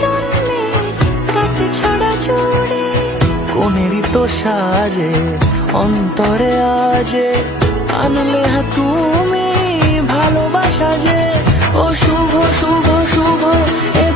জন্মে কাটে ছড়া চুড়ি, কোনেরই তো সাজে অন্তরে আজে আনলে তুমি ভালোবাসা যে। ও শুভ শুভ শুভ এ